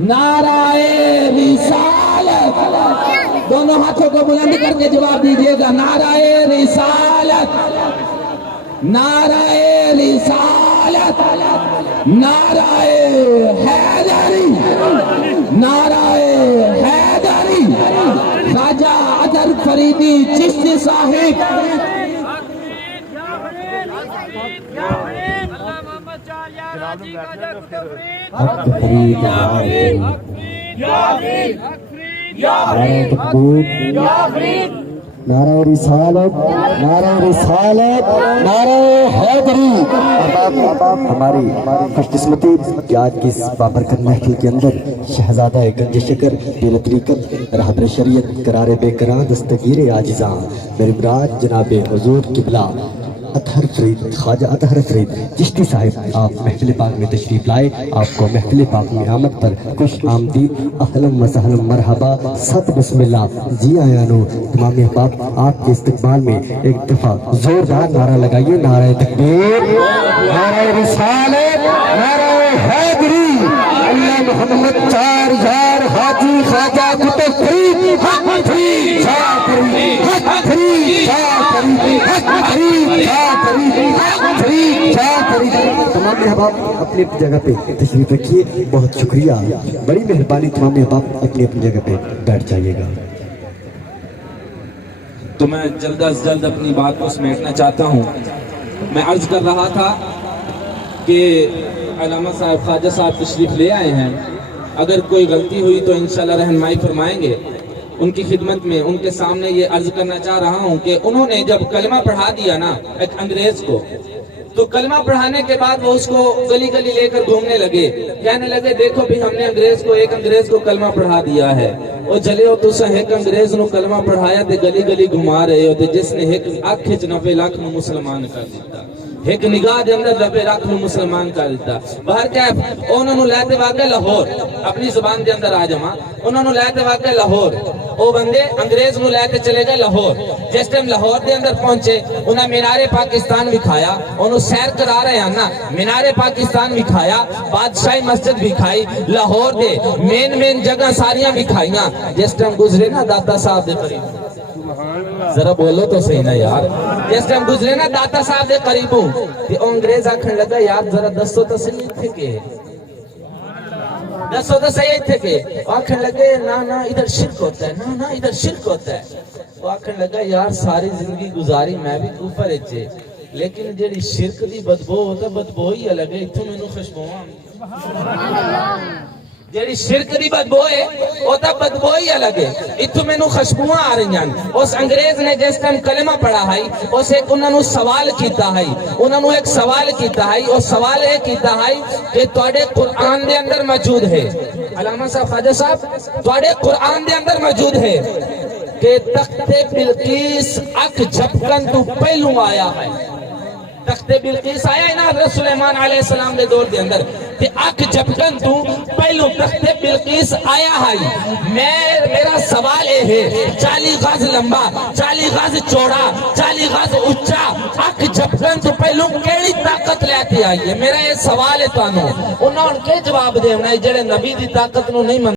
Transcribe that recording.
नाराए रिसालत, दोनों हाथों को बुलंद करके जवाब दीजिएगा। नाराए रिसालत, नाराए रिसालत, नाराए हैदरी, नाराए हैदरी। ख्वाजा अतर फरीदी चिश्ती साहिब। नारा रिसालत, नारा रिसालत, नारा हैदरी। हमारी खुशकिस्मती कि आज की इस बाबरकत महफिल के अंदर शहजादा गंज शकर पीर तरीक़त रहबर शरीयत करारे बेकरां दस्तगीर आजिज़ां मेरे मुराद जनाब हुजूर किबला अतहर फरीद ख्वाजा अतहर फरीद चिश्ती साहिब आप महफिल पाक में तशरीफ लाए। आपको महफिल पाक में आमद पर खुश आमदीद, अहलम व सहलम मरहबा, सत बिस्मिल्लाह, जी आया नो। तमाम अहबाब आपके इस्तकबाल में एक दफा जोरदार नारा लगाइए। नारा तकबीर, नारा रिसालत, नारा हैदरी। अल्लाह मोहम्मद 4000 हाजी ख्वाजा कुतुब फरीद हक फरीद शाह फरीद हक फरीद शाह फरीद हक फरीद शाह फरीद हक फरीद शाह फरीद। तमाम अहबाब अपनी अपनी जगह पे तशरीफ रखिए। बहुत शुक्रिया, बड़ी मेहरबानी। तमाम अहबाब अपनी अपनी जगह पे बैठ जाइएगा। तो मैं जल्द अज जल्द अपनी बात को समेटना चाहता हूँ। मैं अर्ज कर रहा था कि अल्लामा साहब ख्वाजा साहब तशरीफ ले आए हैं। अगर कोई गलती हुई तो इंशाल्लाह रहनुमाई फरमाएंगे। उनकी खिदमत में उनके सामने ये अर्ज करना चाह रहा हूँ कि उन्होंने जब कलमा पढ़ा दिया ना एक अंग्रेज को, तो कलमा पढ़ाने के बाद वो उसको गली गली लेकर घूमने लगे, कहने लगे देखो भी हमने एक अंग्रेज को कलमा पढ़ा दिया है। और जले हो तुसा एक अंग्रेज नु कलमा पढ़ाया ते गली गली घुमा रहे हो, ते जिसने एक अख च 90 लाख नु मुसलमान कर दिता, एक निगाह दे अंदर 90 लाख नु मुसलमान कर दिता। बाहर क्या उन्होंने लैते वाके लाहौर, अपनी जुबान के अंदर आ जावा, उन्होंने लैते वाके लाहौर। वो बंदे अंग्रेज नु लैते चले गए लाहौर। जिस टाइम लाहौर के अंदर पहुंचे उन्हें मीनारे पाकिस्तान विखाया, उन्होंने सैर करा रहे हैं ना, मीनारे पाकिस्तान विखाया, बादशाही मस्जिद विखाई, लाहौर दे मेन जगह सारियां विखाइया। जिस टाइम गुजरे ना दाता साहब दे करीब, जरा बोलो तो सही ना यार, जिस टाइम गुजरे ना दाता साहब दे करीब ते अंग्रेज आखने लगा यार जरा दसो तो सही थे के, दसो तो सही थे के। आखने लगे ना ना इधर शिरक होता है, ना ना इधर शिरक होता है। वो आखने लगा यार सारी जिंदगी गुजारी मैं भी ऊपर इच्चे, लेकिन जेडी शिरक दी बदबू होता बदबू ही अलग है। इत्थों मैनू खुशबू जेडी शिरक दी बदबू है वो तो बदबू ही अलग है। इत्थों मैनू खुशबुआं आ रही हैं। उस अंग्रेज ने जिस टाइम कलमा पढ़ा है उस एक उन्होंने सवाल किया है, उन्होंने एक सवाल किया है। और सवाल ये किया है कि तुहाडे कुरान दे अंदर मौजूद है, अल्लामा साहब ख्वाजा साहब तुहाडे कुरान दे अंदर मौजूद है कि तख्ते बिल्किस अख झपकन तो पहलू आया है। तख्ते बिल्किस आया है ना हज़रत सुलेमान अलैहिस्सलाम के दौर के अंदर, ते अख झपकन तू पहलू तख्ते बिल्किस आया है। मेरा सवाल ये है 40 गज लंबा, 40 गज चौड़ा, 40 गज उच्चा अख झपकन तू पहलू केड़ी ताकत लेके आई है? मेरा ये सवाल है। तुहानू उन्होंने के जवाब देना है जेड़े नबी दी ताकत नू नहीं